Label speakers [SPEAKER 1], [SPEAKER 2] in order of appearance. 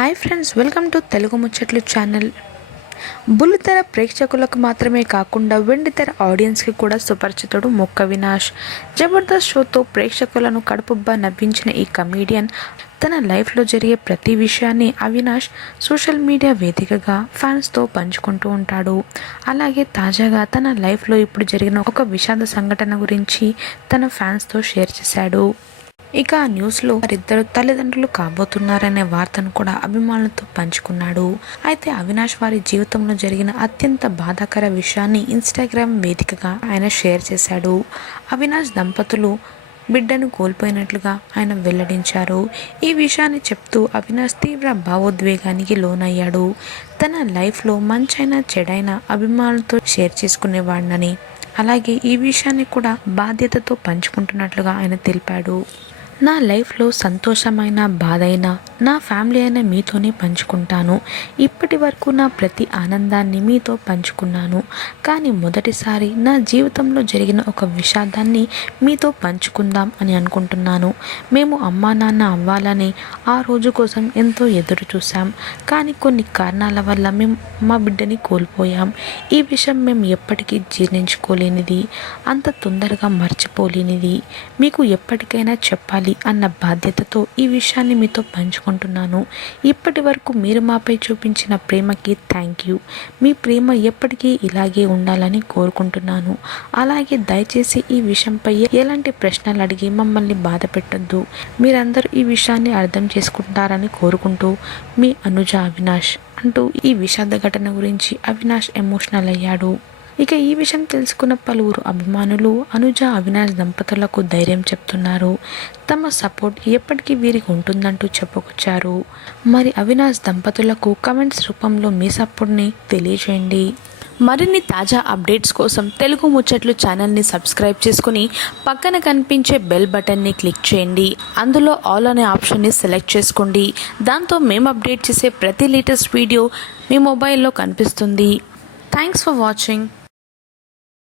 [SPEAKER 1] Hi friends welcome to Telugu ముచ్చట్లు channel బుల్లితెర ప్రేక్షకులకు మాత్రమే కాకుండా వెండితెర ఆడియన్స్కి కూడా సుపరిచితుడు మొక్క వినాష్. జబర్దస్త్ షోతో ప్రేక్షకులను కడుపుబ్బా నవ్వించిన ఈ కమీడియన్ తన లైఫ్లో జరిగే ప్రతి విషయాన్ని అవినాష్ సోషల్ మీడియా వేదికగా ఫ్యాన్స్తో పంచుకుంటూ ఉంటాడు. అలాగే తాజాగా తన లైఫ్లో ఇప్పుడు జరిగిన ఒక విషాద సంఘటన గురించి తన ఫ్యాన్స్తో షేర్ చేశాడు. ఇక ఆ న్యూస్లో వారిద్దరు తల్లిదండ్రులు కాబోతున్నారనే వార్తను కూడా అభిమానులతో పంచుకున్నాడు. అయితే అవినాష్ వారి జీవితంలో జరిగిన అత్యంత బాధాకర విషయాన్ని ఇన్స్టాగ్రామ్ వేదికగా ఆయన షేర్ చేశాడు. అవినాష్ దంపతులు బిడ్డను కోల్పోయినట్లుగా ఆయన వెల్లడించారు. ఈ విషయాన్ని చెప్తూ అవినాష్ తీవ్ర భావోద్వేగానికి లోనయ్యాడు. తన లైఫ్లో మంచైనా చెడైనా అభిమానులతో షేర్ చేసుకునేవాడినని అలాగే ఈ విషయాన్ని కూడా బాధ్యతతో పంచుకుంటున్నట్లుగా ఆయన తెలిపాడు. నా లైఫ్లో సంతోషమైన బాధైన నా ఫ్యామిలీ అయినా మీతోనే పంచుకుంటాను. ఇప్పటి వరకు నా ప్రతి ఆనందాన్ని మీతో పంచుకున్నాను. కానీ మొదటిసారి నా జీవితంలో జరిగిన ఒక విషాదాన్ని మీతో పంచుకుందాం అని అనుకుంటున్నాను. మేము అమ్మా నాన్న అవ్వాలని ఆ రోజు కోసం ఎంతో ఎదురు చూసాం కానీ కొన్ని కారణాల వల్ల మేము మా బిడ్డని కోల్పోయాం. ఈ విషయం మేము ఎప్పటికీ జీర్ణించుకోలేనిది అంత తొందరగా మర్చిపోలేనిది. మీకు ఎప్పటికైనా చెప్పాలి అన్న బాధ్యతతో ఈ విషయాన్ని మీతో పంచుకుంటున్నాను. ఇప్పటి వరకు మీరు మాపై చూపించిన ప్రేమకి థ్యాంక్ యూ. మీ ప్రేమ ఎప్పటికీ ఇలాగే ఉండాలని కోరుకుంటున్నాను. అలాగే దయచేసి ఈ విషయంపై ఎలాంటి ప్రశ్నలు అడిగి మమ్మల్ని బాధ పెట్టద్దు. మీరందరూ ఈ విషయాన్ని అర్థం చేసుకుంటారని కోరుకుంటూ మీ అనుజ అవినాష్ అంటూ ఈ విషాద ఘటన గురించి అవినాష్ ఎమోషనల్ అయ్యాడు. ఇక ఈ విషయం తెలుసుకున్న పలువురు అభిమానులు అనుజ అవినాష్ దంపతులకు ధైర్యం చెప్తున్నారు. తమ సపోర్ట్ ఎప్పటికీ వీరికి ఉంటుందంటూ చెప్పుకొచ్చారు. మరి అవినాష్ దంపతులకు కమెంట్స్ రూపంలో మీ సపోర్ట్ని తెలియజేయండి మరిన్ని తాజా అప్డేట్స్ కోసం తెలుగు ముచ్చట్లు ఛానల్ని సబ్స్క్రైబ్ చేసుకుని పక్కన కనిపించే బెల్ బటన్ని క్లిక్ చేయండి. అందులో ఆల్ అనే ఆప్షన్ని సెలెక్ట్ చేసుకోండి. దాంతో మేము అప్డేట్ చేసే ప్రతి లేటెస్ట్ వీడియో మీ మొబైల్లో కనిపిస్తుంది. Thanks for watching.